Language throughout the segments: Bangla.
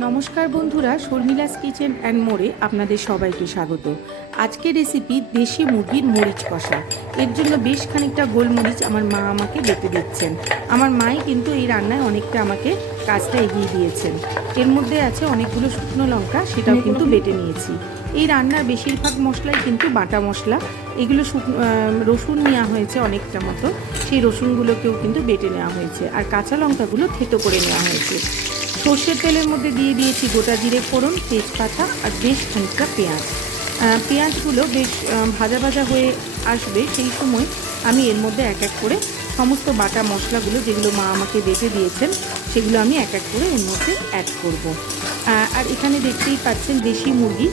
নমস্কার বন্ধুরা শর্মিলাস কিচেন অ্যান্ড মোড়ে আপনাদের সবাইকে স্বাগত। আজকের রেসিপি দেশি মুরগির মরিচ কষা। এর জন্য বেশ খানিকটা গোলমরিচ আমার মা আমাকে বেটে দিচ্ছেন। আমার মাই কিন্তু এই রান্নায় অনেকটা আমাকে কাজটা এগিয়ে দিয়েছেন। এর মধ্যে আছে অনেকগুলো শুকনো লঙ্কা সেটাও কিন্তু বেটে নিয়েছি। এই রান্নার বেশিরভাগ মশলাই কিন্তু বাটা মশলা। এগুলো শুকনো রসুন নেওয়া হয়েছে অনেকটা মতো। সেই রসুনগুলোকেও কিন্তু বেটে নেওয়া হয়েছে। আর কাঁচা লঙ্কাগুলো থেতো করে নেওয়া হয়েছে। সর্ষের তেলের মধ্যে দিয়ে দিয়েছি গোটা জিরে ফোড়ন, তেজপাতা আর বেশ খানিকটা পেঁয়াজ। পেঁয়াজগুলো বেশ ভাজা ভাজা হয়ে আসবে সেই সময় আমি এর মধ্যে এক এক করে সমস্ত বাটা মশলাগুলো যেগুলো মা আমাকে বেটে দিয়েছেন, সেগুলো আমি এক এক করে এর মধ্যে অ্যাড করব। আর এখানে দেখতেই পাচ্ছেন দেশি মুরগি।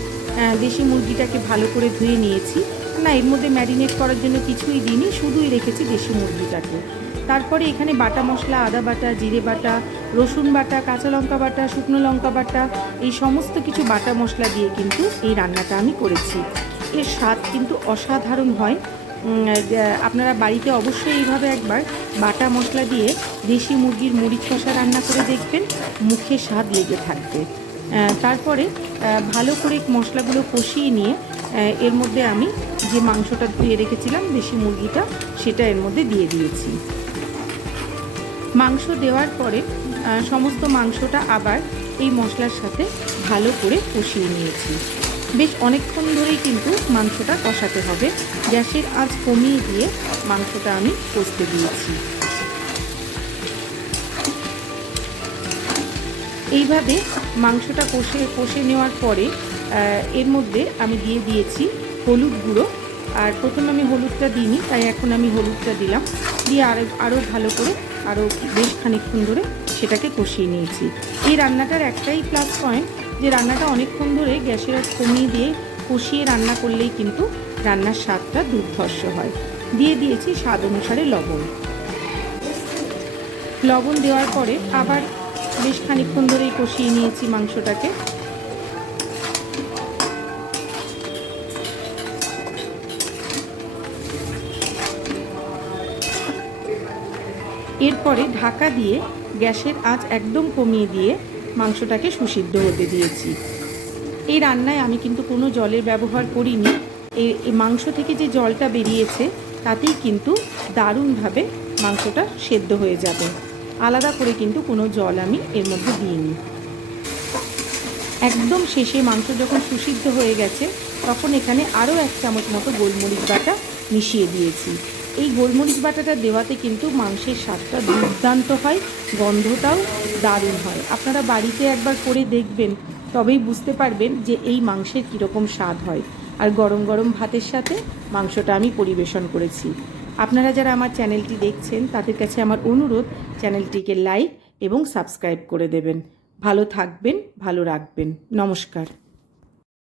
দেশি মুরগিটাকে ভালো করে ধুয়ে নিয়েছি। না, এর মধ্যে ম্যারিনেট করার জন্য কিছুই দিইনি, শুধুই রেখেছি দেশি মুরগিটাকে। তারপরে এখানে বাটা মশলা, আদা বাটা, জিরে বাটা, রসুন বাটা, কাঁচা লঙ্কা বাটা, শুকনো লঙ্কা বাটা, এই সমস্ত কিছু বাটা মশলা দিয়ে কিন্তু এই রান্নাটা আমি করেছি। এর স্বাদ কিন্তু অসাধারণ হয়। আপনারা বাড়িতে অবশ্যই এইভাবে একবার বাটা মশলা দিয়ে দেশি মুরগির মরিচ কষা রান্না করে দেখবেন, মুখে স্বাদ লেগে থাকবে। তারপরে ভালো করে মশলাগুলো কষিয়ে নিয়ে এর মধ্যে আমি যে মাংসটা ধুয়ে রেখেছিলাম দেশি মুরগিটা, সেটা এর মধ্যে দিয়ে দিয়েছি। মাংস দেওয়ার পরে সমস্ত মাংসটা আবার এই মশলার সাথে ভালো করে কষিয়ে নিয়েছি। বেশ অনেকক্ষণ ধরেই কিন্তু মাংসটা কষাতে হবে। গ্যাসের আঁচ কমিয়ে দিয়ে মাংসটা আমি কষতে দিয়েছি। এইভাবে মাংসটা কষে কষে নেওয়ার পরে এর মধ্যে আমি দিয়ে দিয়েছি হলুদ গুঁড়ো। আর প্রথমে আমি হলুদটা দিইনি, তাই এখন আমি হলুদটা দিলাম। দিয়ে আরও আরও ভালো করে আরও বেশ খানিকক্ষণ ধরে সেটাকে কষিয়ে নিয়েছি। এই রান্নাটার একটাই প্লাস পয়েন্ট যে রান্নাটা অনেকক্ষণ ধরে গ্যাসের কমিয়ে দিয়ে কষিয়ে রান্না করলেই কিন্তু রান্নার স্বাদটা দুর্ধর্ষ হয়। দিয়ে দিয়েছি স্বাদ অনুসারে লবণ। লবণ দেওয়ার পরে আবার বেশ খানিকক্ষণ ধরেই কষিয়ে নিয়েছি মাংসটাকে। এরপরে ঢাকা দিয়ে গ্যাসের আঁচ একদম কমিয়ে দিয়ে মাংসটাকে সুসিদ্ধ হতে দিয়েছি। এই রান্নায় আমি কিন্তু কোনো জলের ব্যবহার করিনি। এই মাংস থেকে যে জলটা বেরিয়েছে, তাতেই কিন্তু দারুণভাবে মাংসটা সেদ্ধ হয়ে যাবে। আলাদা করে কিন্তু কোনো জল আমি এর মধ্যে দিইনি। একদম শেষে মাংস যখন সুসিদ্ধ হয়ে গেছে, তখন এখানে আরও এক চামচ মতো গোলমরিচ বাটা মিশিয়ে দিয়েছি। এই গোলমরিচ বাটাটা দেওয়াতে কিন্তু মাংসের স্বাদটা দুর্দান্ত হয়, গন্ধটাও দারুণ হয়। আপনারা বাড়িতে একবার করে দেখবেন, তবেই বুঝতে পারবেন যে এই মাংসের কীরকম স্বাদ হয়। আর গরম গরম ভাতের সাথে মাংসটা আমি পরিবেশন করেছি। আপনারা যারা আমার চ্যানেলটি দেখছেন, তাদের কাছে আমার অনুরোধ, চ্যানেলটিকে লাইক এবং সাবস্ক্রাইব করে দেবেন। ভালো থাকবেন, ভালো রাখবেন। নমস্কার।